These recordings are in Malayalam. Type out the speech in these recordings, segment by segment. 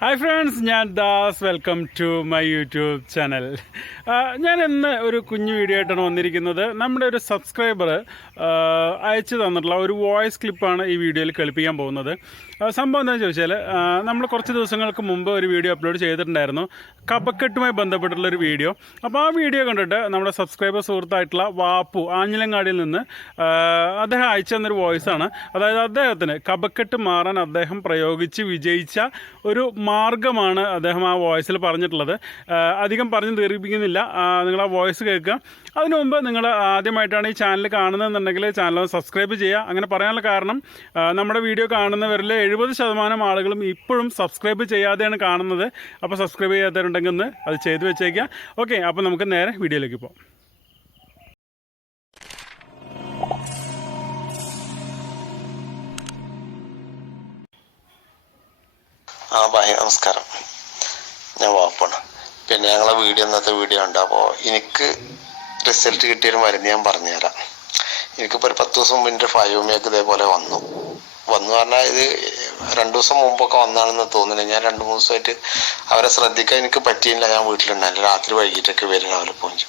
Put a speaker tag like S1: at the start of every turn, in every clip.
S1: ഹായ് ഫ്രണ്ട്സ് ഞാൻ Das. Welcome to my YouTube channel ഞാൻ ഇന്ന് ഒരു കുഞ്ഞു വീഡിയോ ആയിട്ടാണ് വന്നിരിക്കുന്നത്. നമ്മുടെ ഒരു സബ്സ്ക്രൈബർ അയച്ചു തന്നിട്ടുള്ള ഒരു വോയിസ് ക്ലിപ്പാണ് ഈ വീഡിയോയിൽ കളിപ്പിക്കാൻ പോകുന്നത്. സംഭവം എന്താണെന്ന് ചോദിച്ചാൽ നമ്മൾ കുറച്ച് ദിവസങ്ങൾക്ക് മുമ്പ് ഒരു വീഡിയോ അപ്ലോഡ് ചെയ്തിട്ടുണ്ടായിരുന്നു. കപക്കെട്ടുമായി ബന്ധപ്പെട്ടുള്ള ഒരു വീഡിയോ അപ്പോൾ ആ വീഡിയോ കണ്ടിട്ട് നമ്മുടെ സബ്സ്ക്രൈബർ സുഹൃത്തായിട്ടുള്ള വാപ്പു ആഞ്ഞിലങ്ങാടിയിൽ നിന്ന് അദ്ദേഹം അയച്ചു തന്നൊരു വോയിസാണ് അതായത് അദ്ദേഹത്തിന് കപക്കെട്ട് മാറാൻ അദ്ദേഹം പ്രയോഗിച്ച് വിജയിച്ച ഒരു മാർഗമാണ് അദ്ദേഹം ആ വോയിസിൽ പറഞ്ഞിട്ടുള്ളത്. അധികം പറഞ്ഞു തീർപ്പിക്കുന്നില്ല നിങ്ങൾ ആ വോയിസ് കേൾക്കുക. അതിനു മുമ്പ് നിങ്ങൾ ആദ്യമായിട്ടാണ് ഈ ചാനൽ കാണുന്നതെന്നുണ്ടെങ്കിൽ ചാനൽ സബ്സ്ക്രൈബ് ചെയ്യുക. അങ്ങനെ പറയാനുള്ള കാരണം നമ്മുടെ വീഡിയോ കാണുന്നവരിൽ എഴുപത് ശതമാനം ആളുകളും ഇപ്പോഴും സബ്സ്ക്രൈബ് ചെയ്യാതെയാണ് കാണുന്നത്. അപ്പോൾ സബ്സ്ക്രൈബ് ചെയ്യാത്തവരുണ്ടെങ്കിൽ ഒന്ന് അത് ചെയ്തു വെച്ചേക്കുക. ഓക്കെ അപ്പോൾ നമുക്ക് നേരെ വീഡിയോയിലേക്ക് പോകാം.
S2: ആ ബായ് നമസ്കാരം. ഞാൻ വാപ്പാണ്. പിന്നെ ഞങ്ങളെ വീഡിയോ ഇന്നത്തെ വീഡിയോ ഉണ്ട് അപ്പോൾ എനിക്ക് റിസൾട്ട് കിട്ടിയൊരു മരുന്ന് ഞാൻ പറഞ്ഞുതരാം. എനിക്കിപ്പോൾ ഒരു പത്ത് ദിവസം മുമ്പ് എന്റെ ഫയോമിയൊക്കെ ഇതേപോലെ വന്നു. വന്നു പറഞ്ഞാൽ ഇത് രണ്ടു ദിവസം മുമ്പൊക്കെ വന്നാണെന്ന് തോന്നുന്നില്ല. ഞാൻ രണ്ട് മൂന്ന് ദിവസമായിട്ട് അവരെ ശ്രദ്ധിക്കാൻ എനിക്ക് പറ്റിയില്ല. ഞാൻ വീട്ടിലുണ്ടായില്ല രാത്രി വൈകിട്ടൊക്കെ വരും രാവിലെ പോയി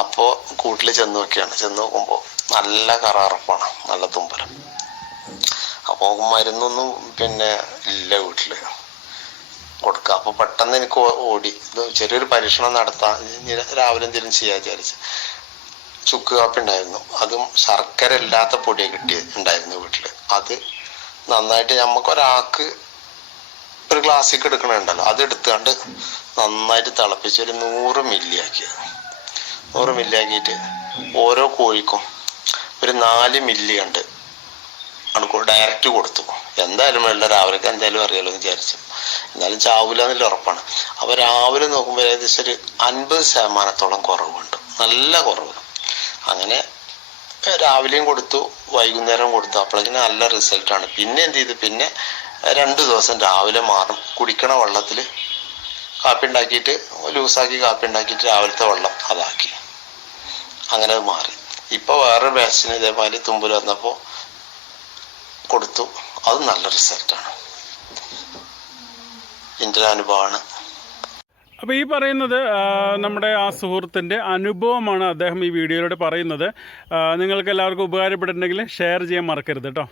S2: അപ്പോൾ കൂട്ടിൽ ചെന്ന് നോക്കിയാണ്. ചെന്ന് നോക്കുമ്പോൾ നല്ല കറാറപ്പാണ് നല്ല തുമ്പലം അപ്പോൾ മരുന്നൊന്നും പിന്നെ ഇല്ല വീട്ടിൽ. കൊടുക്കുക അപ്പോൾ പെട്ടെന്ന് എനിക്ക് ഓടി. ചെറിയൊരു പരീക്ഷണം നടത്താം രാവിലെ എന്തെങ്കിലും ചെയ്യാ വിചാരിച്ചു ചുക്ക് കാപ്പി ഉണ്ടായിരുന്നു. അതും ശർക്കര ഇല്ലാത്ത പൊടി കിട്ടി ഉണ്ടായിരുന്നു വീട്ടിൽ അത് നന്നായിട്ട് നമുക്ക് ഒരാൾക്ക് ഒരു ഗ്ലാസ്സിക്ക് എടുക്കണുണ്ടല്ലോ. അത് എടുത്തുകൊണ്ട് നന്നായിട്ട് തിളപ്പിച്ച് ഒരു നൂറ് മില്ലി ആക്കിയത് നൂറ് മില്ലി ആക്കിയിട്ട് ഓരോ കോഴിക്കും ഒരു നാല് മില്ലി ഉണ്ട് ആണ് ഡയറക്റ്റ് കൊടുത്തു. എന്തായാലും വേണ്ട രാവിലേക്ക് എന്തായാലും അറിയാലോ എന്ന് വിചാരിച്ചു. എന്നാലും ചാവൂല എന്നുള്ള ഉറപ്പാണ്. അപ്പൊ രാവിലെ നോക്കുമ്പോൾ ഏകദേശം ഒരു അൻപത് ശതമാനത്തോളം കുറവുണ്ട്. നല്ല കുറവ്. അങ്ങനെ രാവിലെയും കൊടുത്തു വൈകുന്നേരം കൊടുത്തു. അപ്പോഴേക്കും നല്ല റിസൾട്ടാണ് പിന്നെ എന്ത് ചെയ്തു? പിന്നെ രണ്ട് ദിവസം രാവിലെ മാറും. കുടിക്കണ വെള്ളത്തിൽ കാപ്പി ഉണ്ടാക്കിയിട്ട് ലൂസാക്കി കാപ്പി ഉണ്ടാക്കിയിട്ട് രാവിലത്തെ വെള്ളം അതാക്കി. അങ്ങനെ മാറി. ഇപ്പൊ വേറെ ബാച്ചിന് ഇതേമാതിരി തുമ്പിൽ വന്നപ്പോൾ കൊടുത്തു. അത് നല്ല റിസൾട്ടാണ് എന്റെ അനുഭവമാണ്
S1: അപ്പോൾ ഈ പറയുന്നത് നമ്മുടെ ആ സുഹൃത്തിന്റെ അനുഭവമാണ് അദ്ദേഹം ഈ വീഡിയോയിലൂടെ പറയുന്നത്. നിങ്ങൾക്ക് എല്ലാവർക്കും ഉപകാരപ്പെട്ടിട്ടുണ്ടെങ്കിൽ ഷെയർ ചെയ്യാൻ മറക്കരുത് കേട്ടോ